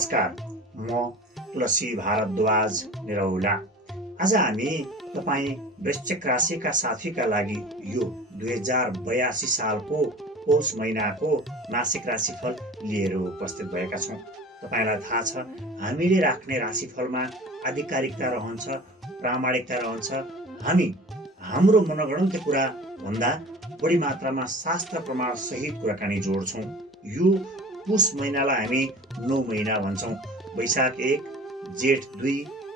नमस्कार, म तुलसी भारद्वाज निरौला। आज हामी तपाईँ वृश्चिक राशिका साथीका लागि यो 2082 सालको पौष महिनाको मासिक राशिफल लिएर उपस्थित भएका छौँ। तपाईलाई थाहा छ, हामीले राख्ने राशिफलमा आधिकारिकता रहन्छ, प्रामाणिकता रहन्छ। हामी हाम्रो मनगणन्त कुरा भन्दा बढी मात्रामा शास्त्र प्रमाण सहित कुराकानी जोड्छौँ। यो पुष महिनालाई हामी 9 महिना भन्छौँ। वैशाख 1, जेठ 2,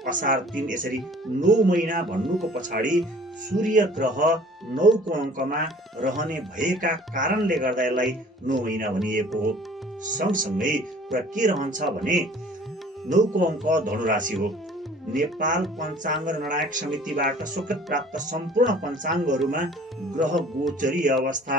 असार 3, यसरी 9 महिना भन्नुको पछाडि सूर्य ग्रह 9 को अङ्कमा रहने भएका कारणले गर्दा यसलाई 9 महिना भनिएको हो। सँगसँगै कुरा के रहन्छ भने 9 को अङ्क धनुराशि हो। नेपाल पञ्चाङ्ग निर्णायक समितिबाट स्वीकृत प्राप्त सम्पूर्ण पञ्चाङ्गहरूमा ग्रह गोचरीय अवस्था,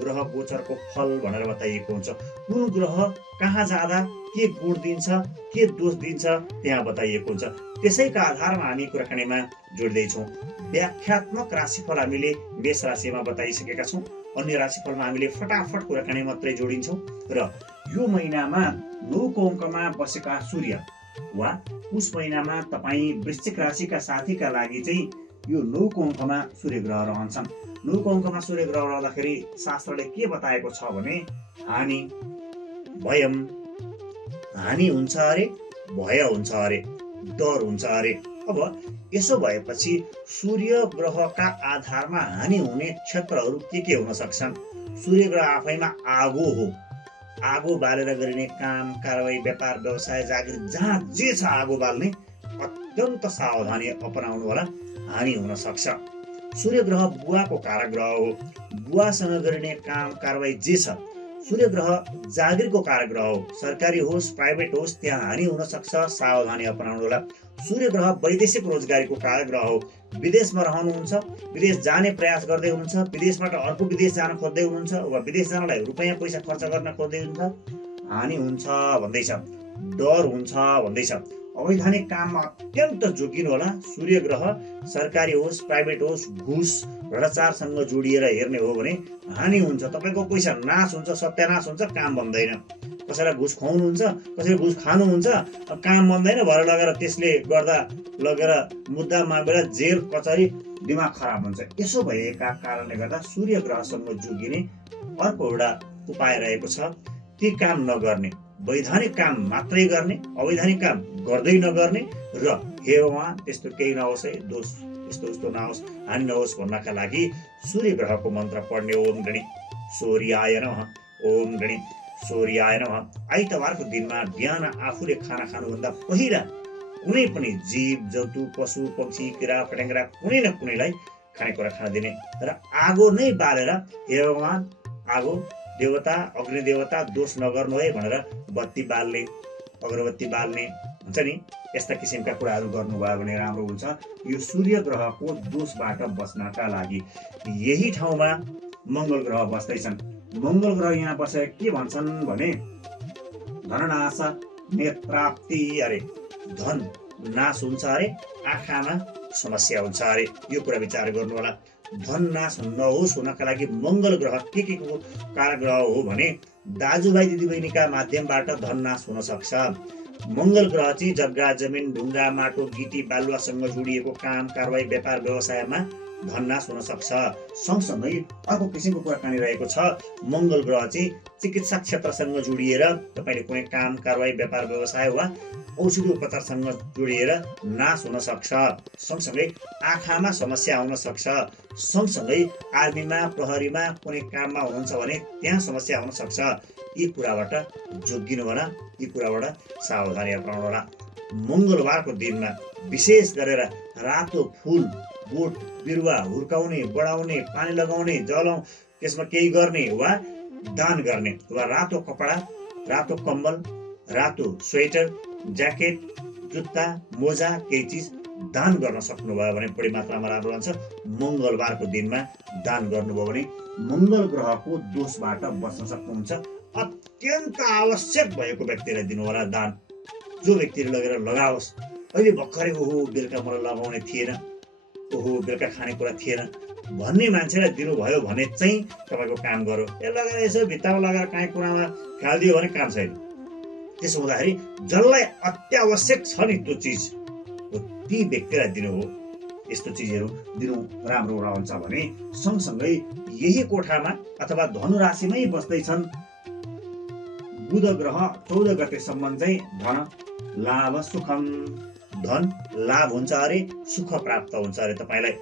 ग्रह गोचरको फल भनेर बताइएको हुन्छ। कुन ग्रह कहाँ जाँदा के गुण दिन्छ, के दोष दिन्छ त्यहाँ बताइएको हुन्छ। त्यसैका आधारमा हामी कुराकानीमा जोड्दैछौँ। व्याख्यात्मक राशिफल हामीले मेष राशिमा बताइसकेका छौँ। अन्य राशिफलमा हामीले फटाफट कुराकानी मात्रै जोडिन्छौँ र यो महिनामा 9 को अङ्कमा बसेका सूर्य वा पुष महिनामा तपाईँ वृश्चिक राशिका साथीका लागि चाहिँ यो 9 को अङ्कमा सूर्य ग्रह रहन्छन्। 9 को अङ्कमा सूर्य ग्रह रहँदाखेरि शास्त्रले के बताएको छ भने हानि भयम, हानि हुन्छ अरे, भय हुन्छ अरे, डर हुन्छ अरे। अब यसो भएपछि सूर्य ग्रहका आधारमा हानि हुने क्षेत्रहरू के हुन सक्छन्? सूर्य ग्रह आफैमा आगो हो। आगो बालेर गरिने काम, कारबाही, व्यापार, व्यवसाय, जागिर, जहाँ जे छ आगो बाल्ने अत्यन्त सावधानी अपनाउनु होला, हानि हुन सक्छ। सूर्य ग्रह बुवाको कारक ग्रह हो। बुवासँग गरिने काम, कारबाही जे छ, सूर्य ग्रह जागिरको कारक ग्रह हो। सरकारी होस्, प्राइभेट होस्, त्यहाँ हानि हुन सक्छ, सावधानी अपनाउनु होला। सूर्य ग्रह वैदेशिक रोजगारीको कारक ग्रह हो। विदेशमा रहनुहुन्छ, विदेश जाने प्रयास गर्दै हुनुहुन्छ, विदेशबाट अर्को विदेश जान खोज्दै हुनुहुन्छ वा विदेश जानलाई रुपैयाँ पैसा खर्च गर्न खोज्दै हुनुहुन्छ, हानि हुन्छ भन्दैछ, डर हुन्छ भन्दैछ। अवैधानिक काममा अत्यन्त जोगिनु होला। सूर्य ग्रह सरकारी होस्, प्राइभेट होस्, घुस भ्रष्टाचारसँग जोडिएर हेर्ने हो भने हानि हुन्छ। तपाईँको पैसा नाश हुन्छ, सत्यानाश हुन्छ, काम बन्दैन। कसैलाई घुस खुवाउनुहुन्छ, कसैले घुस खानुहुन्छ, काम बन्दैन, भएर लगेर त्यसले गर्दा लगेर मुद्दा मागेर जेल कचहरी, दिमाग खराब हुन्छ। यसो भएका कारणले गर्दा सूर्य ग्रहसँग जोगिने अर्को एउटा उपाय रहेको छ। ती काम नगर्ने, वैधानिक काम मात्रै गर्ने, अवैधानिक काम गर्दै नगर्ने र हे भगवान् त्यस्तो केही नहोस् है, दोष यस्तो नहोस्, हानि नहोस् भन्नका लागि सूर्य ग्रहको मन्त्र पढ्ने। ओम गणी सूर्याय नमः, ओम गणी सूर्याय नमः। आइतबारको दिनमा बिहान आफूले खाना खानुभन्दा पहिला कुनै पनि जीव जन्तु, पशु पक्षी, किरा फट्याङ्ग्रा कुनै न कुनैलाई खानेकुरा खान दिने र आगो नै बालेर हे भगवान्, आगो देवता, अग्नि देवता, दोष नगर्नु है भनेर बत्ती बाल्ने, अगरबत्ती बाल्ने हुन्छ नि, यस्ता किसिमका कुराहरू गर्नुभयो भने राम्रो हुन्छ। यो सूर्य ग्रहको दोषबाट बच्नका लागि यही ठाउँमा मङ्गल ग्रह बस्दैछन्। मङ्गल ग्रह यहाँ बसेर के भन्छन् भने धननाश नेत्राप्ति अरे, धन नाश हुन्छ अरे, आँखामा समस्या हुन्छ अरे। यो कुरा विचार गर्नु होला। धन नाश नहोस् हुनका लागि मङ्गल ग्रह के को कारक ग्रह हो भने दाजुभाइ दिदीबहिनीका माध्यमबाट धन नाश हुन सक्छ। मङ्गल ग्रह चाहिँ जग्गा जमिन, ढुङ्गा, माटो, गिटी, बालुवासँग जोडिएको काम, कारबाही, व्यापार, व्यवसायमा धन नाश हुन सक्छ। सँगसँगै अर्को किसिमको कुराकानी रहेको छ। मङ्गल ग्रह चाहिँ चिकित्सा क्षेत्रसँग जोडिएर तपाईँले कुनै काम, कारबाही, व्यापार, व्यवसाय वा औषधि उपचारसँग जोडिएर नाश हुन सक्छ। सँगसँगै आँखामा समस्या आउन सक्छ। सँगसँगै आर्मीमा, प्रहरीमा कुनै काममा हुनुहुन्छ भने त्यहाँ समस्या आउन सक्छ। यी कुराबाट जोगिनु होला, यी कुराबाट सावधानी अपनाउनु होला। मङ्गलबारको दिनमा विशेष गरेर रातो फुल, बोट बिरुवा हुर्काउने, बढाउने, पानी लगाउने, जलाउ, त्यसमा केही गर्ने वा दान गर्ने, वा रातो कपडा, रातो कम्बल, रातो स्वेटर, ज्याकेट, जुत्ता, मोजा, केही चिज दान गर्न सक्नुभयो भने बढी मात्रामा राम्रो हुन्छ। मङ्गलबारको दिनमा दान गर्नुभयो भने मङ्गल ग्रहको दोषबाट बच्न सक्नुहुन्छ। अत्यन्त आवश्यक भएको व्यक्तिलाई दिनु होला दान। जो व्यक्तिले लगेर लगाओस्, अहिले भर्खरै ओहो बेलुका मलाई लगाउने थिएन, ओहो बेलुका खानेकुरा थिएन भन्ने मान्छेलाई दिनुभयो भने चाहिँ तपाईँको काम गर्यो। ए लगेर यसो भित्तामा लगाएर काहीँ कुरामा खालिदियो भने काम छैन। त्यसो हुँदाखेरि जसलाई अत्यावश्यक छ नि त्यो चिज हो ती व्यक्तिलाई दिनु हो। यस्तो चिजहरू दिनु राम्रो रहन्छ भने सँगसँगै यही कोठामा अथवा धनु राशिमै बस्दैछन् बुध ग्रह 14 गतेसम्म चाहिँ धन लाभ सुखम, धन लाभ हुन्छ अरे, सुख प्राप्त हुन्छ अरे। तपाईँलाई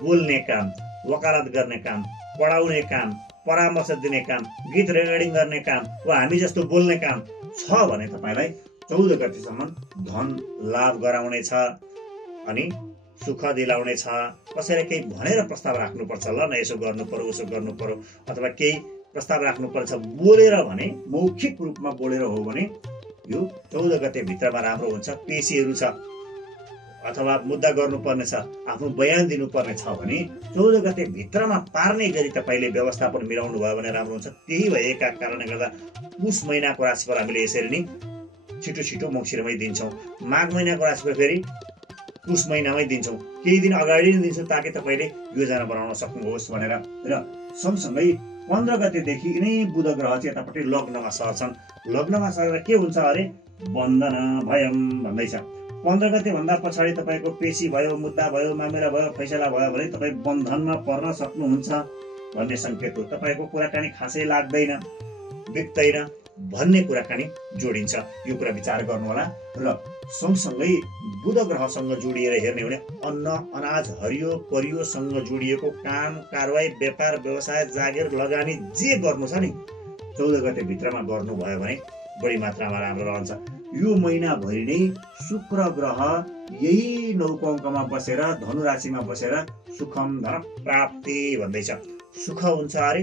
बोल्ने काम, वकालत गर्ने काम, पढाउने काम, परामर्श दिने काम, गीत रेकर्डिङ गर्ने काम वा हामी जस्तो बोल्ने काम छ भने तपाईँलाई 14 गतेसम्म धन लाभ गराउनेछ अनि सुख दिलाउनेछ। कसैले केही भनेर प्रस्ताव राख्नुपर्छ, ल न यसो गर्नु पर्यो उसो गर्नु पर्यो, अथवा केही प्रस्ताव राख्नुपर्छ बोलेर भने, मौखिक रूपमा बोलेर हो भने यो 14 गते भित्रमा राम्रो हुन्छ। पेशीहरू छ अथवा मुद्दा गर्नुपर्ने छ, आफ्नो बयान दिनुपर्ने छ भने 14 गते भित्रमा पार्ने गरी तपाईँले व्यवस्थापन मिलाउनु भयो भने राम्रो हुन्छ। त्यही भएका कारणले गर्दा पुष महिनाको राशिफल हामीले यसरी नै छिटो छिटो मङ्सिरमै दिन्छौँ, माघ महिनाको राशिफल फेरि पुष महिनामै दिन्छौँ, केही दिन अगाडि नै दिन्छौँ ताकि तपाईँले योजना बनाउन सक्नुहोस् भनेर। र सँगसँगै 15 गतेदेखि नै बुध ग्रह चाहिँ यतापट्टि लग्नमा सर्छन्। लग्नमा सरेर के हुन्छ अरे बन्धन भयम भन्दैछ। 15 गते भन्दा पछाडि तपाईँको पेशी भयो, मुद्दा भयो, मामिला भयो, फैसला भयो भने तपाईँ बन्धनमा पर्न सक्नुहुन्छ भन्ने सङ्केत हो। तपाईँको कुराकानी खासै लाग्दैन, बित्दैन भन्ने कुराकानी जोडिन्छ। यो कुरा विचार गर्नु होला। र सँगसँगै बुध ग्रहसँग जोडिएर हेर्ने हो भने अन्न अनाज हरियो परियोसँग जोडिएको काम कारवाही व्यापार व्यवसाय जागिर लगानी जे गर्नु छ नि 14 गते भित्रमा गर्नुभयो भने बढी मात्रामा राम्रो रहन्छ। यो महिनाभरि नै शुक्र ग्रह यही 9को अङ्कमा बसेर धनु राशिमा बसेर सुखम धन प्राप्ति भन्दैछ। सुख हुन्छ अरे,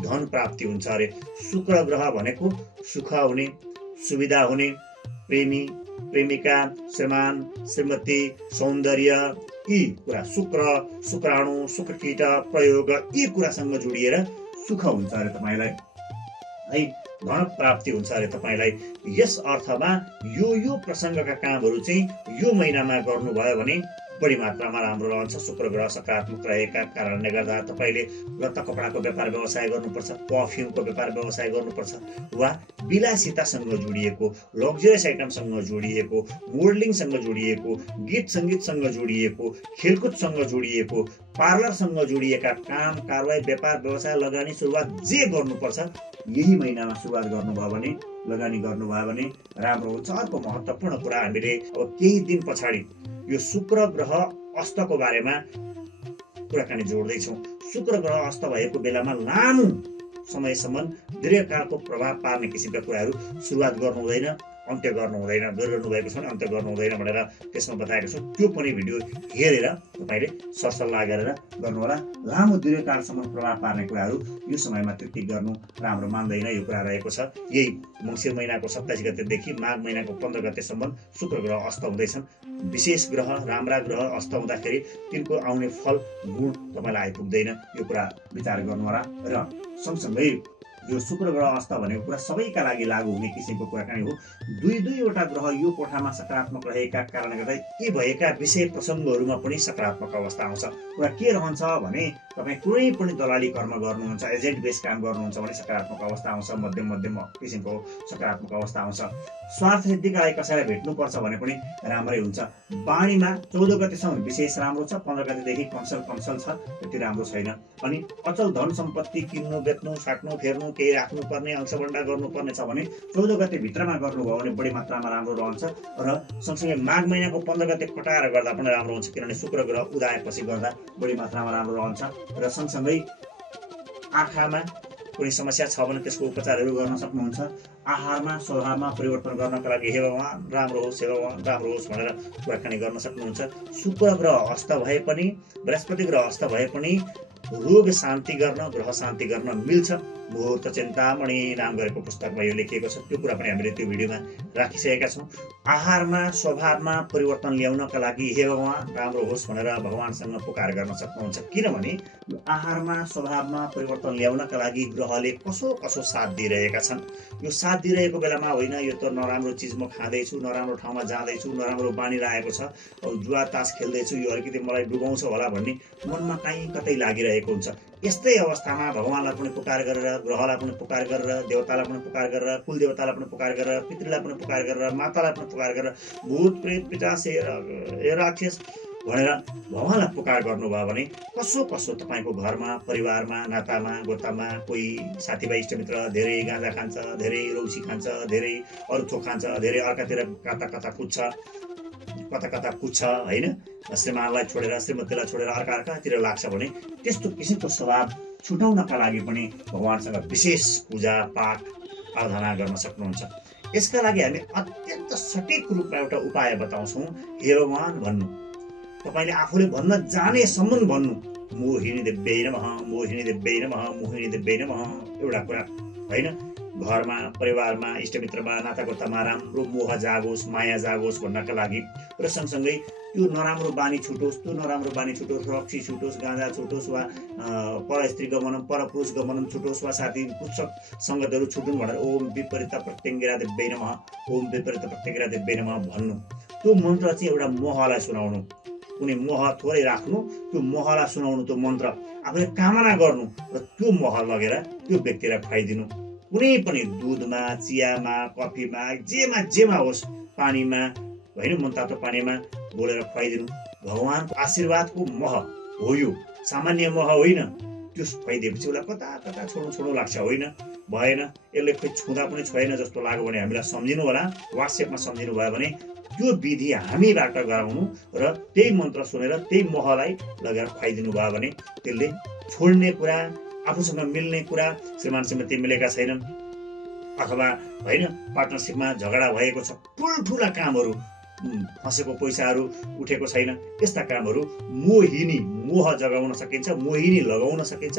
धन प्राप्ति हुन्छ अरे। शुक्र ग्रह भनेको सुख हुने, सुविधा हुने, प्रेमी प्रेमिका, श्रीमान श्रीमती, सौन्दर्य यी कुरा, शुक्र शुक्राणु शुक्रकीट प्रयोग यी कुरासँग जोडिएर सुख हुन्छ अरे तपाईँलाई है, धन प्राप्ति हुन्छ अरे तपाईँलाई। यस अर्थमा यो प्रसङ्गका कामहरू चाहिँ यो महिनामा गर्नुभयो भने बढी मात्रामा राम्रो रहन्छ। शुक्र ग्रह सकारात्मक रहेका कारणले गर्दा तपाईँले लत्ता कपडाको व्यापार व्यवसाय गर्नुपर्छ, पर्फ्युमको व्यापार व्यवसाय गर्नुपर्छ, वा विलासितासँग जोडिएको, लग्जरियस आइटमसँग जोडिएको, मोडलिङसँग जोडिएको, गीत सङ्गीतसँग जोडिएको, खेलकुदसँग जोडिएको, पार्लरसँग जोडिएका काम कारवाही व्यापार व्यवसाय लगानी सुरुवात जे गर्नुपर्छ यही महिनामा सुरुवात गर्नुभयो भने, लगानी गर्नुभयो भने राम्रो हुन्छ। अर्को महत्त्वपूर्ण कुरा हामीले अब केही दिन पछाडि यो शुक्र ग्रह अस्तको बारेमा कुराकानी जोड्दैछौँ। शुक्र ग्रह अस्त भएको बेलामा लामो समयसम्म दीर्घकालको प्रभाव पार्ने किसिमका कुराहरू सुरुवात गर्नु हुँदैन, अन्त्य गर्नु हुँदैन, गरिरहनु भएको छ भने अन्त्य गर्नु हुँदैन भनेर त्यसमा बताएको छु। त्यो पनि भिडियो हेरेर तपाईँले सरसल्लाह गरेर गर्नुहोला। लामो दीर्घकालसम्म प्रभाव पार्ने कुराहरू यो समयमा त्यति गर्नु राम्रो मान्दैन, यो कुरा रहेको छ। यही मङ्सिर महिनाको 27 गतेदेखि माघ महिनाको 15 गतेसम्म शुक्र ग्रह अस्त हुँदैछन्। विशेष ग्रह राम्रा ग्रह अस्त हुँदाखेरि तिनको आउने फल गुण तपाईँलाई आइपुग्दैन, यो कुरा विचार गर्नुहोला। र सँगसँगै यो शुक्र ग्रह अस्त भनेको कुरा सबैका लागि लागू हुने किसिमको कुराकानी हो। दुईवटा ग्रह यो कोठामा सकारात्मक रहेका कारणले गर्दा यी भएका विषय प्रसङ्गहरूमा पनि सकारात्मक अवस्था आउँछ। कुरा के रहन्छ भने तपाईँ कुनै पनि दलाली कर्म गर्नुहुन्छ, एजेन्ट बेस काम गर्नुहुन्छ भने सकारात्मक अवस्था आउँछ, मध्यम किसिमको सकारात्मक अवस्था आउँछ। स्वार्थ सिद्धिका लागि कसैलाई भेट्नुपर्छ भने पनि राम्रै हुन्छ। बाणीमा 14 गतेसम्म विशेष राम्रो छ, 15 गतेदेखि कमसल छ, त्यति राम्रो छैन। अनि अचल धन सम्पत्ति किन्नु बेच्नु साट्नु फेर्नु केही राख्नुपर्ने अंशबन्डा गर्नुपर्ने छ भने 14 गते भित्रमा गर्नुभयो भने बढी मात्रामा राम्रो रहन्छ। र सँगसँगै माघ महिनाको 15 गते कटाएर गर्दा पनि राम्रो हुन्छ, किनभने शुक्र ग्रह उदाएपछि गर्दा बढी मात्रामा राम्रो रहन्छ। र सँगसँगै आँखामा कुनै समस्या छ भने त्यसको उपचारहरू गर्न सक्नुहुन्छ। आहारमा स्वभावमा परिवर्तन गर्नका लागि हे भगवान राम्रो होस्, हे भगवान राम्रो होस् भनेर कुराकानी गर्न सक्नुहुन्छ। शुक्र ग्रह अस्त भए पनि, बृहस्पति ग्रह अस्त भए पनि रोग शान्ति गर्न, ग्रह शान्ति गर्न मिल्छ। मुहुर्त चिन्तामणि नाम गरेको पुस्तकमा यो लेखिएको छ। त्यो कुरा पनि हामीले त्यो भिडियोमा राखिसकेका छौँ। आहारमा स्वभावमा परिवर्तन ल्याउनका लागि हे भगवान राम्रो होस् भनेर भगवानसँग पुकार गर्न सक्नुहुन्छ, किनभने यो आहारमा स्वभावमा परिवर्तन ल्याउनका लागि ग्रहले कसो साथ दिइरहेका छन्। यो साथ दिइरहेको बेलामा होइन यो त नराम्रो चिज म खाँदैछु, नराम्रो ठाउँमा जाँदैछु, नराम्रो बानी लागेको छ, जुवा तास खेल्दैछु, यो अलिकति मलाई डुबाउँछ होला भन्ने मनमा कहीँ कतै लागिरहेको हुन्छ। यस्तै अवस्थामा भगवानलाई पनि पुकार गरेर, ग्रहलाई पनि पुकार गरेर, देवतालाई पनि पुकार गरेर, कुलदेवतालाई पनि पुकार गरेर, पितृलाई पनि पुकार गरेर, मातालाई पनि पुकार गरेर, भूत प्रेत पिशाच राक्षस भनेर भगवानलाई पुकार गर्नुभयो भने कसो कसो तपाईँको घरमा, परिवारमा, नातामा, गोतामा कोही साथीभाइ इष्टमित्र धेरै गाँजा खान्छ, धेरै रौसी खान्छ, धेरै अरू थोक खान्छ, धेरै अर्कातिर कता कुद्छ होइन, श्रीमानलाई छोडेर, श्रीमतीलाई छोडेर अर्कातिर लाग्छ भने त्यस्तो किसिमको स्वभाव छुटाउनका लागि पनि भगवानसँग विशेष पूजा पाठ आराधना गर्न सक्नुहुन्छ। यसका लागि हामी अत्यन्त सटिक रूपमा एउटा उपाय बताउँछौँ। हे भगवान भन्नु, तपाईँले आफूले भन्न जानेसम्म भन्नु, मोहिनी देव्यै नमः, मोहिनी देव्यै नमः, मोहिनी देव्यै नमः। एउटा कुरा होइन, घरमा, परिवारमा, इष्टमित्रमा, नातागोतामा राम्रो मोह जागोस्, माया जागोस् भन्नका लागि र सँगसँगै त्यो नराम्रो बानी छुटोस्, त्यो नराम्रो बानी छुटोस्, रक्सी छुटोस्, गाँजा छुटोस्, वा पर स्त्री गमनम, पर पुरुष गमनम छुटोस्, वा साथी पुस्तक सङ्गतहरू छुटुन् भनेर ओम विपरीत प्रत्यङ्गिरा देव्यै नमः, ओम विपरीत प्रत्यङ्गिरा देव्यै नमः भन्नु। त्यो मन्त्र चाहिँ एउटा मोहलाई सुनाउनु, कुनै मोह थोरै राख्नु, त्यो मोहलाई सुनाउनु, त्यो मन्त्र आफूले कामना गर्नु र त्यो मोह लगेर त्यो व्यक्तिलाई खुवाइदिनु। कुनै पनि दुधमा, चियामा, कफीमा, जेमा होस्, पानीमा होइन, मनतातो पानीमा घोलेर खुवाइदिनु। भगवानको आशीर्वादको मोह हो यो, सामान्य मोह होइन। त्यो खुवाइदिएपछि उसलाई कता छोड्नु लाग्छ, होइन, भएन, यसले खोइ छुँदा पनि छोएन जस्तो लाग्यो भने हामीलाई सम्झिनु होला, वाट्सएपमा सम्झिनु भयो भने त्यो विधि हामीबाट गराउनु र त्यही मन्त्र सुनेर त्यही मोहलाई लगेर खुवाइदिनु भयो भने त्यसले छोड्ने कुरा, आफूसँग मिल्ने कुरा, श्रीमान श्रीमती मिलेका छैनन् अथवा होइन पार्टनरसिपमा झगडा भएको छ, ठुल्ठुला कामहरू, फसेको पैसाहरू उठेको छैन, यस्ता कामहरू मोहिनी मोह जगाउन सकिन्छ, मोहिनी लगाउन सकिन्छ।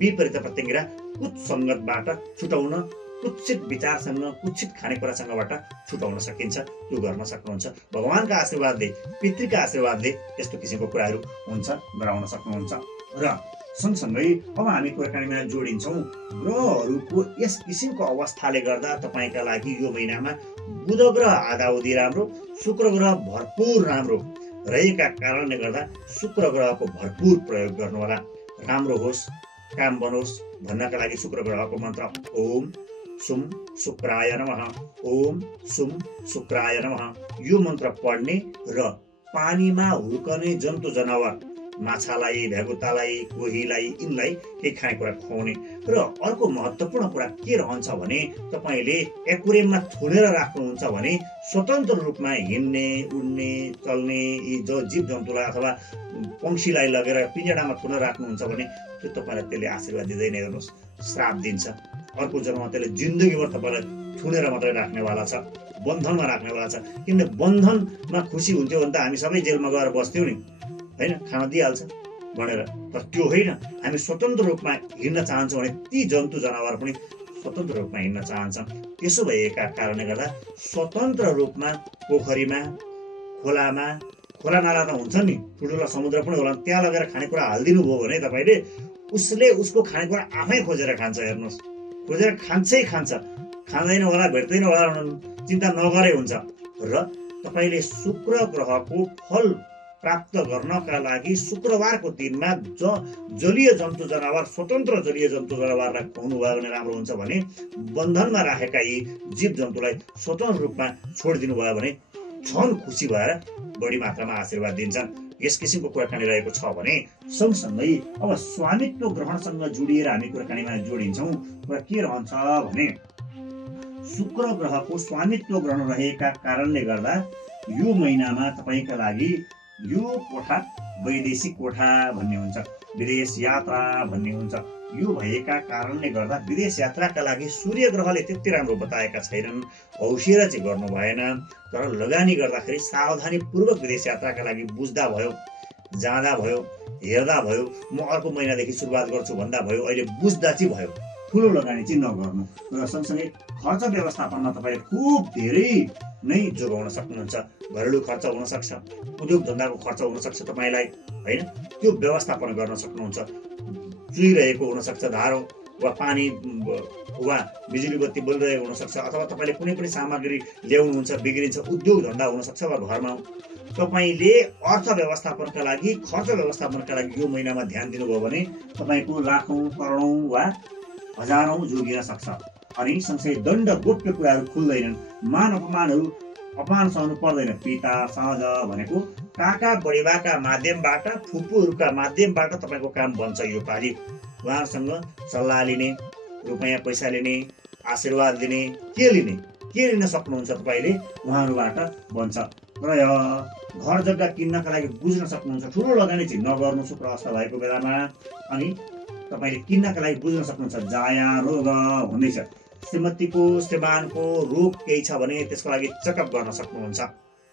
विपरीत प्रत्यङ्गिरा कुत्सङ्गतबाट छुटाउन, कुत्सित विचारसँग, कुत्सित खानेकुरासँगबाट छुटाउन सकिन्छ। त्यो गर्न सक्नुहुन्छ। भगवानका आशीर्वादले, पितृका आशीर्वादले यस्तो किसिमको कुराहरू हुन्छ, गराउन सक्नुहुन्छ। र सँगसँगै अब हामी कुराकानीमा जोडिन्छौँ, ग्रहहरूको यस किसिमको अवस्थाले गर्दा तपाईँका लागि यो महिनामा बुध ग्रह आधाउधी राम्रो, शुक्र ग्रह भरपुर राम्रो रहेका कारणले गर्दा शुक्र ग्रहको भरपुर प्रयोग गर्नुहोला। राम्रो होस्, काम बनोस् भन्नका लागि शुक्र ग्रहको मन्त्र ओम सुम शुक्राय नमः, ओम सुम शुक्राय नमः। यो मन्त्र पढ्ने र पानीमा हुर्कने जन्तु जनावर, माछालाई, भ्यागुतालाई, कोहीलाई, यिनलाई केही खानेकुरा खुवाउने। र अर्को महत्त्वपूर्ण कुरा के रहन्छ भने तपाईँले एक्वेरियममा थुनेर राख्नुहुन्छ भने स्वतन्त्र रूपमा हिँड्ने, उड्ने, चल्ने यी जो जीव जन्तुलाई अथवा पंक्षीलाई लगेर पिंजडामा थुनेर राख्नुहुन्छ भने त्यो तपाईँलाई त्यसले आशीर्वाद दिँदैन, हेर्नुहोस्, श्राप दिन्छ। अर्को जन्ममा त्यसले जिन्दगीभर तपाईँलाई थुनेर मात्रै राख्नेवाला छ, बन्धनमा राख्नेवाला छ। किनभने बन्धनमा खुसी हुन्थ्यो भने त हामी सबै जेलमा गएर बस्थ्यौँ नि, होइन, खाना दिइहाल्छ भनेर। तर त्यो होइन, हामी स्वतन्त्र रूपमा हिँड्न चाहन्छौँ भने ती जन्तु जनावर पनि स्वतन्त्र रूपमा हिँड्न चाहन्छन्। त्यसो भएका कारणले गर्दा स्वतन्त्र रूपमा पोखरीमा, खोलामा, खोला नाला त हुन्छ नि, ठुल्ठुला समुद्र पनि होला, त्यहाँ लगेर खानेकुरा हालिदिनु भयो भने तपाईँले उसले उसको खानेकुरा आफै खोजेर खान्छ। हेर्नुहोस्, खोजेर खान्छै खान्छ, खाँदैन होला, भेट्दैन होला, चिन्ता नगरे हुन्छ। र तपाईँले शुक्र ग्रहको फल प्राप्त गर्नका लागि शुक्रबारको दिनमा जलीय जन्तु जनावर, स्वतन्त्र जलीय जन्तु जनावरलाई खुवाउनु भयो भने राम्रो हुन्छ भने बन्धनमा राखेका यी जीव जन्तुलाई स्वतन्त्र रूपमा छोडिदिनु भयो भने छन् खुसी भएर बढी मात्रामा आशीर्वाद दिन्छन्। यस किसिमको कुराकानी रहेको छ भने सँगसँगै अब स्वामित्व ग्रहणसँग जोडिएर हामी कुराकानीमा जोडिन्छौँ। कुरा के रहन्छ भने शुक्र ग्रहको स्वामित्व ग्रहण रहेका कारणले गर्दा यो महिनामा तपाईँका लागि यो कोठा वैदेशिक कोठा भन्ने हुन्छ, विदेश यात्रा भन्ने हुन्छ। यो भएका कारणले गर्दा विदेश यात्राका लागि सूर्य ग्रहले त्यति राम्रो बताएका छैनन्, हौसिएर चाहिँ गर्नु भएन। तर लगानी गर्दाखेरि सावधानीपूर्वक विदेश यात्राका लागि बुझ्दा भयो, जाँदा भयो, हेर्दा भयो, म अर्को महिनादेखि सुरुवात गर्छु भन्दा भयो, अहिले बुझ्दा चाहिँ भयो। ठुलो लगानी चाहिँ नगर्नु। र सँगसँगै खर्च व्यवस्थापनमा तपाईँले खुब धेरै नै जोगाउन सक्नुहुन्छ। घरेलु खर्च हुनसक्छ, उद्योग धन्दाको खर्च हुनसक्छ तपाईँलाई, होइन, त्यो व्यवस्थापन गर्न सक्नुहुन्छ। चुइरहेको हुनसक्छ धारो, वा पानी वा बिजुली बत्ती बलिरहेको हुनसक्छ, अथवा तपाईँले कुनै पनि सामग्री ल्याउनुहुन्छ बिग्रिन्छ, उद्योग धन्दा हुनसक्छ, वा घरमा तपाईँले अर्थ व्यवस्थापनका लागि, खर्च व्यवस्थापनका लागि यो महिनामा ध्यान दिनुभयो भने तपाईँको लाखौँ करोडौँ वा हजारौँ जोगिन सक्छ। अनि सँगसँगै दण्ड गोप्य कुराहरू खुल्दैनन्, मान अपमान सहनु पर्दैन। पिता सहज भनेको काका बढीबाका माध्यमबाट, फुपूहरूका माध्यमबाट तपाईँको काम बन्छ। यो पालि उहाँहरूसँग सल्लाह लिने, रुपैयाँ पैसा लिने, आशीर्वाद लिने, के लिन सक्नुहुन्छ तपाईँले उहाँहरूबाट बन्छ। र घर जग्गा किन्नका लागि बुझ्न सक्नुहुन्छ, ठुलो लगानी चाहिँ नगर्नु शुक्र अवस्था भएको बेलामा। अनि तपाईँले किन्नका लागि बुझ्न सक्नुहुन्छ, जाया रोग हुँदैछ, श्रीमतीको श्रीमानको रोग केही छ भने त्यसको लागि चेकअप गर्न सक्नुहुन्छ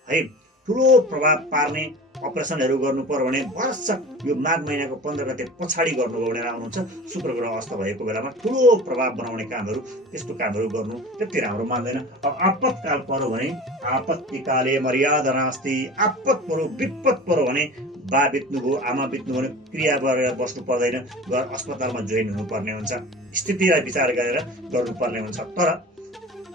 है। ठुलो प्रभाव पार्ने अपरेसनहरू गर्नु पर्यो भने वर्ष यो माघ महिनाको 15 गते पछाडि गर्नुभयो भनेर आउनुहुन्छ। शुक्र ग्रह अस्त भएको बेलामा ठुलो प्रभाव बनाउने कामहरू, त्यस्तो कामहरू गर्नु त्यति राम्रो मान्दैन। अब आपतकाल पर्यो भने आपत्तिकाले मर्यादा नास्ति, आपत पर्यो विपत पर्यो भने बा बित्नुभयो, आमा बित्नुभयो भने क्रिया गरेर बस्नु पर्दैन, घर अस्पतालमा जोइन हुनुपर्ने हुन्छ, स्थितिलाई विचार गरेर गर्नुपर्ने हुन्छ। तर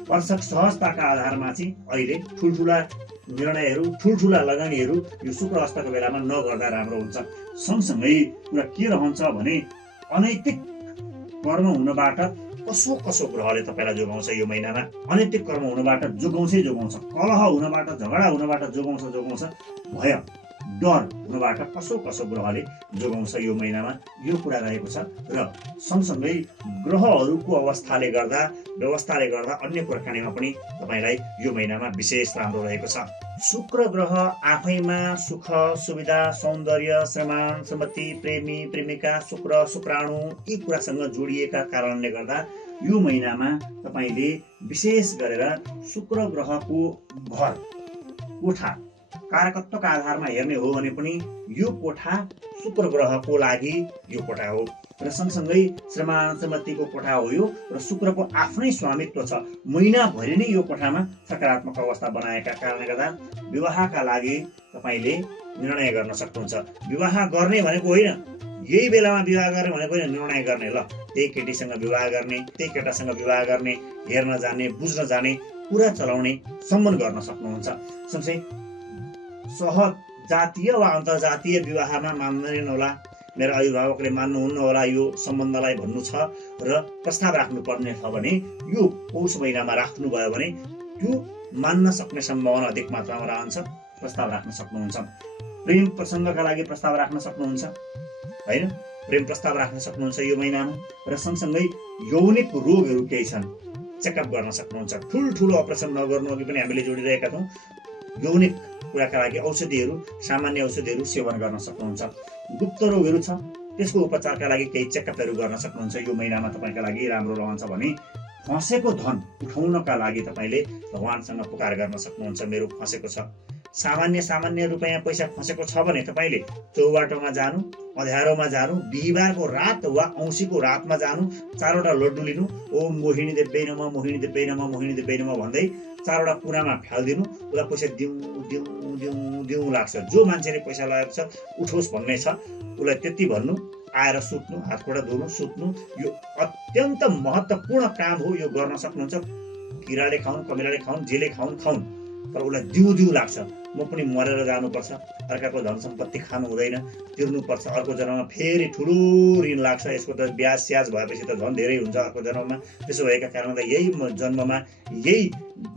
वर्षक सहजताका आधारमा चाहिँ अहिले ठुल्ठुला निर्णयहरू, ठुल्ठुला लगानीहरू यो शुक्र अस्तको बेलामा नगर्दा राम्रो हुन्छ। सँगसँगै कुरा के रहन्छ भने अनैतिक कर्म हुनबाट कसो ग्रहले तपाईँलाई जोगाउँछ। यो महिनामा अनैतिक कर्म हुनबाट जोगाउँछ, कलह हुनबाट, झगडा हुनबाट जोगाउँछ, भय डर हुनबाट कसो ग्रहले जोगाउँछ यो महिनामा, यो कुरा रहेको छ। र सँगसँगै ग्रहहरूको व्यवस्थाले गर्दा अन्य कुराकानीमा पनि तपाईँलाई यो महिनामा विशेष राम्रो रहेको छ। शुक्र ग्रह आफैमा सुख, सुविधा, सौन्दर्य, श्रीमान श्रीमती, प्रेमी प्रेमिका, शुक्र शुक्राणु यी कुरासँग जोडिएका कारणले गर्दा यो महिनामा तपाईँले विशेष गरेर शुक्र ग्रहको घर, कोठा कारकत्वका आधारमा हेर्ने हो भने पनि यो कोठा शुक्र ग्रहको लागि यो कोठा हो। र सँगसँगै श्रीमान श्रीमतीको कोठा हो यो, र शुक्रको आफ्नै स्वामित्व छ। महिनाभरि नै यो कोठामा सकारात्मक अवस्था बनाएका कारणले गर्दा विवाहका लागि तपाईँले निर्णय गर्न सक्नुहुन्छ। विवाह गर्ने भनेको होइन, यही बेलामा विवाह गर्ने भनेको होइन, निर्णय गर्ने। ल त्यही केटीसँग विवाह गर्ने, त्यही केटासँग विवाह गर्ने, हेर्न जाने, बुझ्न जाने, कुरा चलाउने, सम्मान गर्न सक्नुहुन्छ। सँगसँगै सहजातीय वा अन्तर्जातीय विवाहमा मान्दैनन् होला, मेरो अभिभावकले मान्नुहुन्न होला यो सम्बन्धलाई भन्नु छ र प्रस्ताव राख्नुपर्ने छ भने यो पौष महिनामा राख्नुभयो भने त्यो मान्न सक्ने सम्भावना अधिक मात्रामा रहन्छ। प्रस्ताव राख्न सक्नुहुन्छ। प्रेम प्रसङ्गका लागि प्रस्ताव राख्न सक्नुहुन्छ होइन, प्रेम प्रस्ताव राख्न सक्नुहुन्छ यो महिनामा। र सँगसँगै यौनिक रोगहरू केही छन्, चेकअप गर्न सक्नुहुन्छ। ठुल्ठुलो अपरेसन नगर्नु अघि पनि हामीले जोडिरहेका छौँ। यौनिक कुराका लागि औषधिहरू, सामान्य औषधिहरू सेवन गर्न सक्नुहुन्छ। गुप्त रोगहरू छ, त्यसको उपचारका लागि केही चेकअपहरू गर्न सक्नुहुन्छ। यो महिनामा तपाईँका लागि राम्रो रहन्छ भने फसेको धन उठाउनका लागि तपाईँले भगवानसँग पुकार गर्न सक्नुहुन्छ। मेरो फसेको छ, सामान्य रुपैयाँ पैसा फसेको छ भने तपाईँले चौबाटोमा जानु, अँध्यारोमा जानु, बिहिबारको रात वा औँसीको रातमा जानु, 4वटा लड्डु लिनु, ओम मोहिनी देव्यै नमः, मोहिनी देव्यै नमः, मोहिनी देव्यै नमः भन्दै 4वटा कुनामा फ्यालिदिनु। उसलाई पैसा दिउँ लाग्छ। जो मान्छेले पैसा लगाएको छ उठोस् भन्ने छ, उसलाई त्यति भन्नु, आएर सुत्नु, हातखुट्टा धुनु, सुत्नु। यो अत्यन्त महत्त्वपूर्ण काम हो, यो गर्न सक्नुहुन्छ। किराले खाउन्, कमिलाले खाउन्, जेले खाउन्, तर उसलाई दिउँ लाग्छ। म पनि मरेर जानुपर्छ, अर्काको धन सम्पत्ति खानु हुँदैन, तिर्नुपर्छ, अर्को जन्ममा फेरि ठुलो ऋण लाग्छ, यसको त ब्याज स्याज भएपछि त झन् धेरै हुन्छ अर्को जन्ममा। त्यसो भएका कारणले त यही जन्ममा यही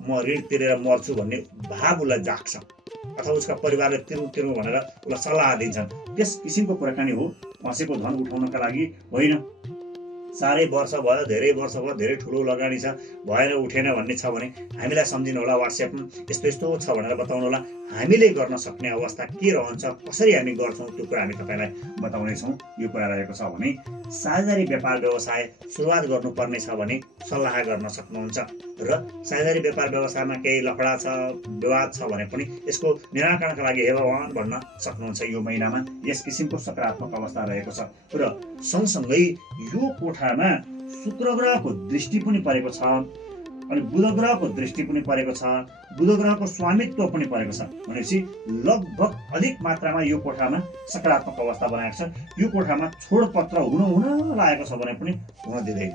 म ऋण तिरेर मर्छु भन्ने भाव उसलाई जाग्छ, अथवा उसका परिवारले तिर्नु भनेर उसलाई सल्लाह दिन्छन्। त्यस किसिमको कुराकानी हो। फसेको धन उठाउनका लागि होइन, साह्रै वर्ष भयो, धेरै वर्ष भयो, धेरै ठुलो लगानी छ, भएन उठेन भन्ने छ भने हामीलाई सम्झिनु होला, वाट्सएपमा यस्तो छ भनेर बताउनु होला। हामीले गर्न सक्ने अवस्था के रहन्छ, कसरी हामी गर्छौँ, त्यो कुरा हामी तपाईँलाई बताउनेछौँ। यो कुरा रहेको छ भने साझेदारी व्यापार व्यवसाय सुरुवात गर्नुपर्ने छ भने सल्लाह गर्न सक्नुहुन्छ। र साझेदारी व्यापार व्यवसायमा केही लफडा छ, विवाद छ भने पनि यसको निराकरणका लागि हे भगवान भन्न सक्नुहुन्छ। यो महिनामा यस किसिमको सकारात्मक अवस्था रहेको छ। र सँगसँगै यो कोठामा शुक्र ग्रहको दृष्टि पनि परेको छ। अनि बुध ग्रहको दृष्टि पनि परेको छ, बुध ग्रहको स्वामित्व पनि परेको छ भनेपछि लगभग अधिक मात्रामा यो कोठामा सकारात्मक अवस्था बनाएको छ। यो कोठामा छोडपत्र हुन लागेको छ भने पनि हुन दिँदैन,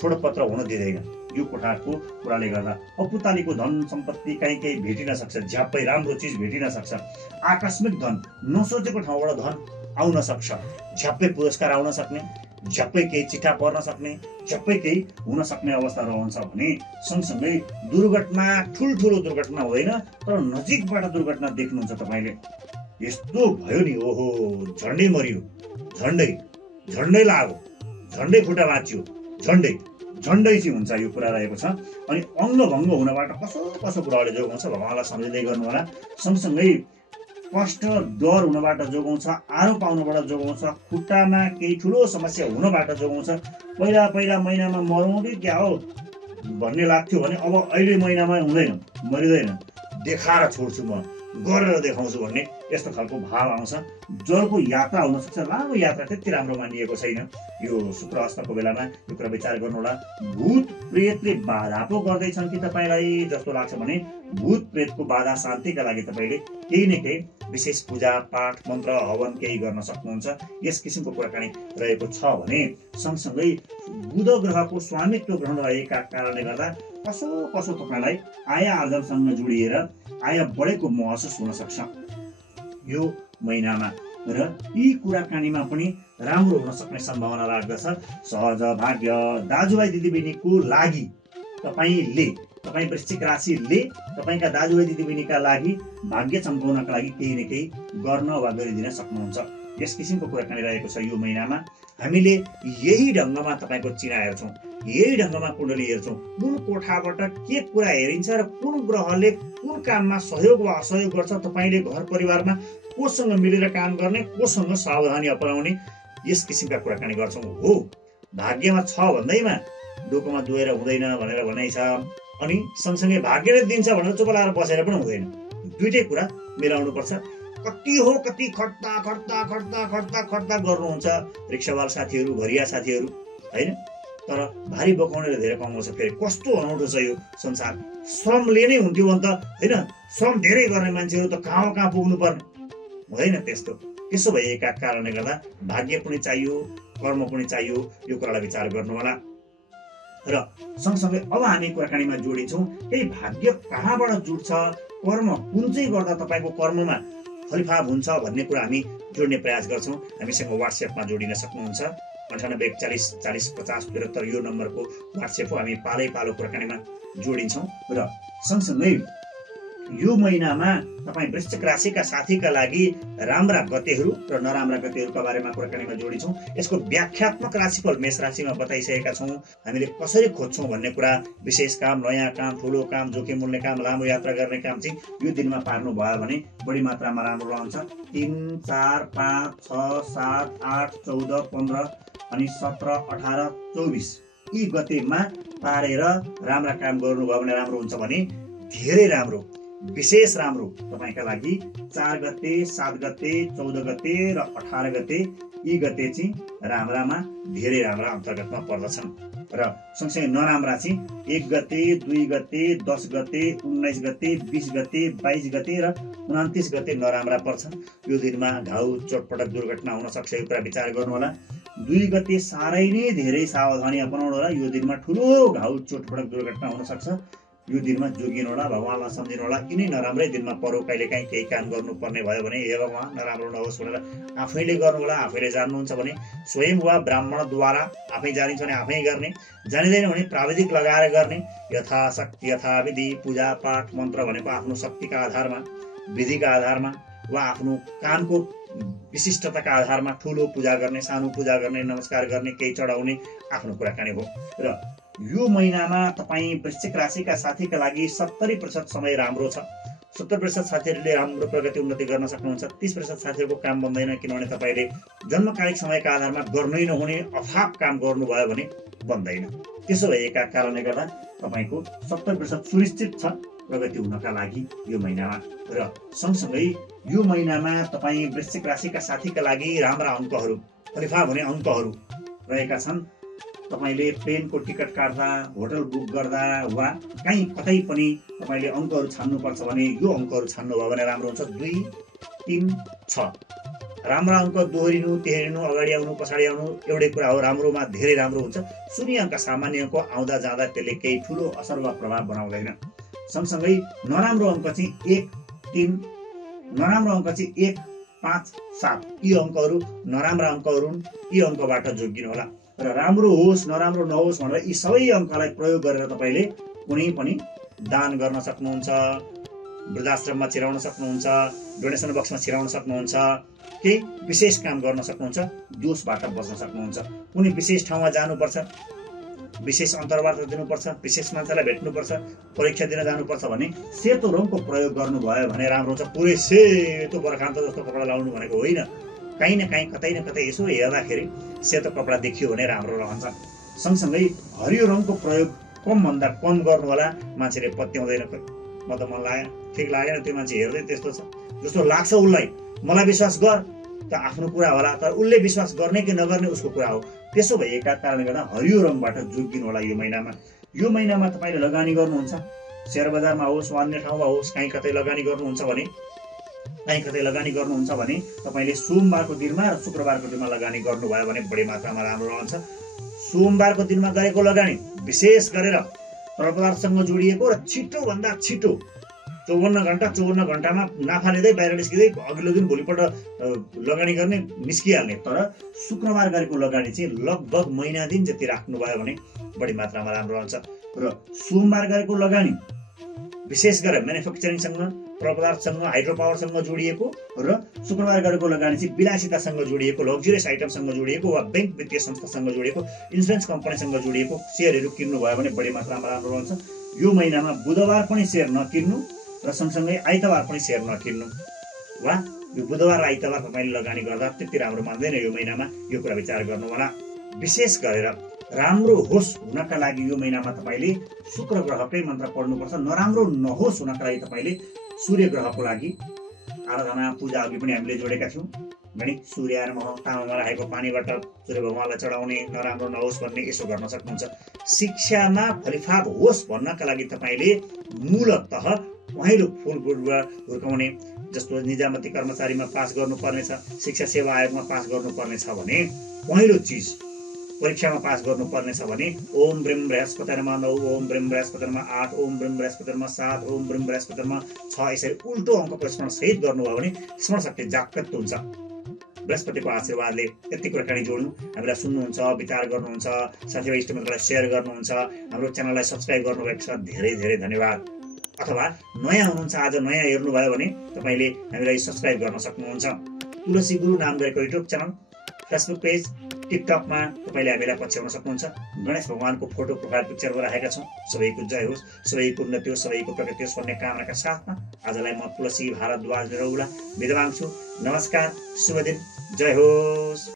छोडपत्र हुन दिँदैन यो कोठाको कुराले गर्दा। अपुतालीको धन सम्पत्ति कहीँ भेटिन सक्छ, झ्याप्पै राम्रो चिज भेटिन सक्छ, आकस्मिक धन नसोचेको ठाउँबाट धन आउन सक्छ, झ्याप्पै पुरस्कार आउन सक्ने, झ्याप्पै केही चिठा पर्न सक्ने, झ्याप्पै केही हुन सक्ने अवस्था रहन्छ भने सँगसँगै दुर्घटना, ठुल्ठुलो दुर्घटना हुँदैन तर नजिकबाट दुर्घटना देख्नुहुन्छ तपाईँले। यस्तो भयो नि, ओहो झन्डै मरियो, झन्डै लाग्यो, झन्डै खुट्टा भाँचियो, झन्डै चाहिँ हुन्छ यो कुरा रहेको छ। अनि अङ्गभङ्ग हुनबाट कसो कुराले जोगाउँछ भगवानलाई सम्झिँदै गर्नु होला। सँगसँगै कष्ट डर हुनबाट जोगाउँछ, आरोप आउनबाट जोगाउँछ, खुट्टामा केही ठुलो समस्या हुनबाट जोगाउँछ। पहिला महिनामा मरौँ कि क्या हो भन्ने लाग्थ्यो भने अब अहिले महिनामा हुँदैन, मरिँदैन, देखाएर छोड्छु म, गरेर देखाउँछु भन्ने यस्तो खालको भाव आउँछ। जलको यात्रा हुन सक्छ, लामो यात्रा त्यति राम्रो मानिएको छैन यो शुक्र अस्तको बेलामा, यो कुरा विचार गर्नुहोला। भूत प्रेतले बाधा पो गर्दैछन् कि तपाईँलाई जस्तो लाग्छ भने भूत प्रेतको बाधा शान्तिका लागि तपाईँले केही न केही विशेष पूजा पाठ मन्त्र हवन केही गर्न सक्नुहुन्छ, यस किसिमको कुराकानी रहेको छ भने सँगसँगै बुध ग्रहको स्वामित्व ग्रहण रहेका कारणले गर्दा कसो तपाईँलाई आय आर्जनसँग जोडिएर आय बढेको महसुस हुन सक्छ यो महिनामा। र यी कुराकानीमा पनि राम्रो हुन सक्ने सम्भावना राख्दछ। सहज भाग्य दाजुभाइ दिदीबहिनीको लागि तपाईँ वृश्चिक राशिले तपाईँका दाजुभाइ दिदीबहिनीका लागि भाग्य चम्काउनका लागि केही न केही गर्न वा गरिदिन सक्नुहुन्छ, यस किसिमको कुराकानी रहेको छ यो महिनामा। हामीले यही ढङ्गमा तपाईँको चिना हेर्छौँ, यही ढङ्गमा कुण्डली हेर्छौँ, कुन कोठाबाट के कुरा हेरिन्छ र कुन ग्रहले कुन काममा सहयोग वा असहयोग गर्छ, तपाईँले घर परिवारमा कोसँग मिलेर काम गर्ने, कोसँग सावधानी अपनाउने, यस किसिमका कुराकानी गर्छौँ। हो भाग्यमा छ भन्दैमा डोकोमा दुहेर हुँदैन भनेर भनाइ छ, अनि सँगसँगै भाग्यले दिन्छ भनेर चुप लाएर बसेर पनि हुँदैन, दुइटै कुरा मिलाउनु पर्छ। कति खट्दा गर्नुहुन्छ रिक्सावाल साथीहरू, घरिया साथीहरू होइन, तर भारी बोकाउनेले धेरै कमाउँछ। फेरि कस्तो अनौठो छ यो संसार, श्रमले नै हुन्थ्यो भने त होइन, श्रम धेरै गर्ने मान्छेहरू त कहाँ पुग्नु पर्ने हुँदैन त्यस्तो। त्यसो भएका कारणले गर्दा भाग्य पनि चाहियो, कर्म पनि चाहियो, यो कुरालाई विचार गर्नु होला। र सँगसँगै अब हामी कुराकानीमा जोडिन्छौँ, त्यही भाग्य कहाँबाट जुट्छ, कर्म कुन चाहिँ गर्दा तपाईँको कर्ममा फलिफाप हुन्छ भन्ने कुरा हामी जोड्ने प्रयास गर्छौँ। हामीसँग वाट्सएपमा जोडिन सक्नुहुन्छ 98 41 40 50 73 यो नम्बरको वाट्सएप हो। हामी पालो कुराकानीमा जोडिन्छौँ। र सँगसँगै यो महिनामा तपाईँ वृश्चिक राशिका साथीका लागि राम्रा गतेहरू र नराम्रा गतेहरूका बारेमा कुराकानीमा जोडिन्छौँ। यसको व्याख्यात्मक राशिफल मेष राशिमा बताइसकेका छौँ। हामीले कसरी खोज्छौँ भन्ने कुरा, विशेष काम, नयाँ काम, ठुलो काम, जोखिम मूल्य काम, लामो यात्रा गर्ने काम चाहिँ यो दिनमा पार्नु भयो भने बढी मात्रामा राम्रो रहन्छ। 3 4 5 6 7 8 14 15 अनि 17 18 24 यी गतेमा पारेर राम्रा काम गर्नुभयो भने राम्रो हुन्छ भने धेरै राम्रो, विशेष राम्रो तपाईँका लागि 4 गते 7 गते 14 गते र 18 गते यी गते चाहिँ राम्रामा धेरै राम्रा अन्तर्गतमा पर्दछन्। र सँगसँगै नराम्रा चाहिँ 1 गते 2 गते 10 गते 19 गते 20 गते 22 गते र 29 गते नराम्रा पर्छन्। यो दिनमा घाउ चोटपटक दुर्घटना हुन सक्छ, यो कुरा विचार गर्नु होला। 2 गते साह्रै नै धेरै सावधानी अपनाउनु होला, यो दिनमा ठुलो घाउ चोटपटक दुर्घटना हुन सक्छ, यो दिनमा जोगिनु होला, भगवानलाई सम्झिनु होला। किनै नराम्रै दिनमा परो कहिलेकाहीँ केही काम गर्नुपर्ने भयो भने हे भगवान नराम्रो नहोस् भनेर आफैले गर्नु होला। आफैले जान्नुहुन्छ भने स्वयं वा ब्राह्मणद्वारा आफै जानिन्छ भने आफै गर्ने, जानिँदैन भने प्राविधिक लगाएर गर्ने। यथाशक्ति यथाविधि पूजा पाठ मन्त्र भनेको आफ्नो शक्तिका आधारमा, विधिका आधारमा वा आफ्नो कामको विशिष्टताका आधारमा ठुलो पूजा गर्ने, सानो पूजा गर्ने, नमस्कार गर्ने, केही चढाउने आफ्नो कुराकानी हो। र यो महिनामा तपाईँ वृश्चिक राशिका साथीका लागि 70% समय राम्रो छ। 70% साथीहरूले राम्रो प्रगति उन्नति गर्न सक्नुहुन्छ। 30% साथीहरूको काम बन्दैन, किनभने तपाईँले जन्मकालिक समयका आधारमा गर्नै नहुने अफाप काम गर्नुभयो भने बन्दैन। त्यसो भएका कारणले गर्दा तपाईँको 70% सुनिश्चित छ प्रगति हुनका लागि यो महिनामा। र सँगसँगै यो महिनामा तपाईँ वृश्चिक राशिका साथीका लागि राम्रा अङ्कहरू, फलिफाप हुने अङ्कहरू रहेका छन् तपाईले प्लेनको टिकट काट्दा, होटल बुक गर्दा वा कहीँ कतै पनि तपाईले अङ्कहरू छान्नुपर्छ भने यो अङ्कहरू छान्नुभयो भने राम्रो हुन्छ। 2, 3, 6 राम्रा अङ्क दोहोरिनु, तेह्रिनु, अगाडि आउनु, पछाडि आउनु एउटै कुरा हो, राम्रोमा धेरै राम्रो हुन्छ। शून्य अङ्क सामान्य अङ्क आउँदा जाँदा त्यसले केही ठुलो असर वा प्रभाव बनाउँदैन। सँगसँगै नराम्रो अङ्क चाहिँ 1, 3, नराम्रो अङ्क चाहिँ 1, 5, 7 यी अङ्कहरू नराम्रा अङ्कहरू यी अङ्कबाट जोगिनु होला। र राम्रो होस् नराम्रो नहोस् भनेर यी सबै अङ्कलाई प्रयोग गरेर तपाईले कुनै पनि दान गर्न सक्नुहुन्छ, वृद्धाश्रममा छिराउन सक्नुहुन्छ, डोनेसन बक्समा छिराउन सक्नुहुन्छ, केही विशेष काम गर्न सक्नुहुन्छ, दोषबाट बच्न सक्नुहुन्छ। कुनै विशेष ठाउँमा जानुपर्छ, विशेष अन्तर्वार्ता दिनुपर्छ, विशेष मान्छेलाई भेट्नुपर्छ, परीक्षा दिन जानुपर्छ भने सेतो रङको प्रयोग गर्नुभयो भने राम्रो हुन्छ। पुरै सेतो बर्खान्त जस्तो कपडा लाउनु भनेको होइन, कहीँ न कहीँ कतै न कतै यसो हेर्दाखेरि सेतो कपडा देखियो भने राम्रो रहन्छ। सँगसँगै हरियो रङको प्रयोग कमभन्दा कम गर्नु होला। मान्छेले पत्याउँदैन, म त मन लाग्यो, ठिक लागेन, त्यो मान्छे हेर्दै त्यस्तो छ जस्तो लाग्छ उसलाई, मलाई विश्वास गर त आफ्नो कुरा होला, तर उसले विश्वास गर्ने कि नगर्ने उसको कुरा हो। त्यसो भएका कारणले गर्दा हरियो रङबाट जोगिनु होला। यो महिनामा तपाईले लगानी गर्नुहुन्छ, शेयर बजारमा होस् वा अन्य ठाउँमा होस्, कहीँ कतै लगानी गर्नुहुन्छ भने तपाईले सोमबारको दिनमा र शुक्रबारको दिनमा लगानी गर्नुभयो भने बढी मात्रामा राम्रो रहन्छ। सोमबारको दिनमा गरेको लगानी विशेष गरेर तरल जोडिएको र छिटो भन्दा छिटो 54 घण्टामा नाफा लिँदै बाहिर निस्किँदै अघिल्लो दिन भोलिपल्ट लगानी गर्ने निस्किहाल्ने। तर शुक्रबार गरेको लगानी चाहिँ लगभग महिना दिन जति राख्नुभयो भने बढी मात्रामा राम्रो रहन्छ। र सोमबार गरेको लगानी विशेष गरेर म्यानुफ्याक्चरिङसँग, तरल पदार्थसँग, हाइड्रो पावरसँग जोडिएको र शुक्रबार गरेको लगानी चाहिँ विलासितासँग जोडिएको, लग्जरियस आइटमसँग जोडिएको वा बैंक वित्तीय संस्थासँग जोडिएको, इन्सुरेन्स कम्पनीसँग जोडिएको सेयरहरू किन्नुभयो भने बढी मात्रामा राम्रो रहन्छ। यो महिनामा बुधबार पनि सेयर नकिन्नु र सँगसँगै आइतबार पनि सेयर नकिन्नु, वा यो बुधबार र आइतबार तपाईले लगानी गर्दा त्यति राम्रो मान्दैन। यो महिनामा यो कुरा विचार गर्नु होला। विशेष गरेर राम्रो होस् हुनका लागि यो महिनामा तपाईले शुक्र ग्रहकै मन्त्र पढ्नुपर्छ। नराम्रो नहोस् हुनका लागि तपाईले सूर्य ग्रहको लागि आराधना पूजा अघि पनि हामीले जोडेका थियौँ भने सूर्य नमः, तामामा राखेको पानीबाट सूर्य भगवानलाई चढाउने, नराम्रो नहोस् भन्ने यसो गर्न सक्नुहुन्छ। शिक्षामा फलिफाप होस् भन्नका लागि तपाईले मूलतः पहेँलो फुल बिरुवा हुर्काउने, जस्तो निजामती कर्मचारीमा पास गर्नुपर्नेछ, शिक्षा सेवा आयोगमा पास गर्नुपर्नेछ भने पहिलो चिज परीक्षामा पास गर्नुपर्नेछ भने ओम ब्रह्म बृहस्पतिर्मा 9, ओम ब्रह्म बृहस्पतिर्मा 8, ओम ब्रह्म बृहस्पतिर्मा 7, ओम ब्रह्म बृहस्पतिर्मा 6 यसरी उल्टो अङ्कको स्मरण सहित गर्नुभयो भने स्मरण शक्ति जागृत हुन्छ। बृहस्पतिको आशीर्वादले यति कुराकानी जोड्नु, हामीलाई सुन्नुहुन्छ, विचार गर्नुहुन्छ, साथीभाइ इष्टमित्रलाई सेयर गर्नुहुन्छ, हाम्रो च्यानललाई सब्स्क्राइब गर्नुभएको छ, धेरै धेरै धन्यवाद। अथवा नयाँ हुनुहुन्छ, आज नयाँ हेर्नुभयो भने तपाईले हामीलाई सब्स्क्राइब गर्न सक्नुहुन्छ। तुलसी गुरु नाम गरेको युट्युब च्यानल, फेसबुक पेज, टिकटकमा तपाईले हामीलाई पछ्याउन सक्नुहुन्छ। गणेश भगवानको फोटो प्रोफाइल पिक्चरमा राखेका छौँ। सबैको जय होस्, सबैको उन्नति होस्, सबैको प्रगति होस् भन्ने कामनाका साथमा आजलाई म तुलसी भारद्वाज निरौला बिदा माग्छु। नमस्कार, शुभ दिन, जय होस्।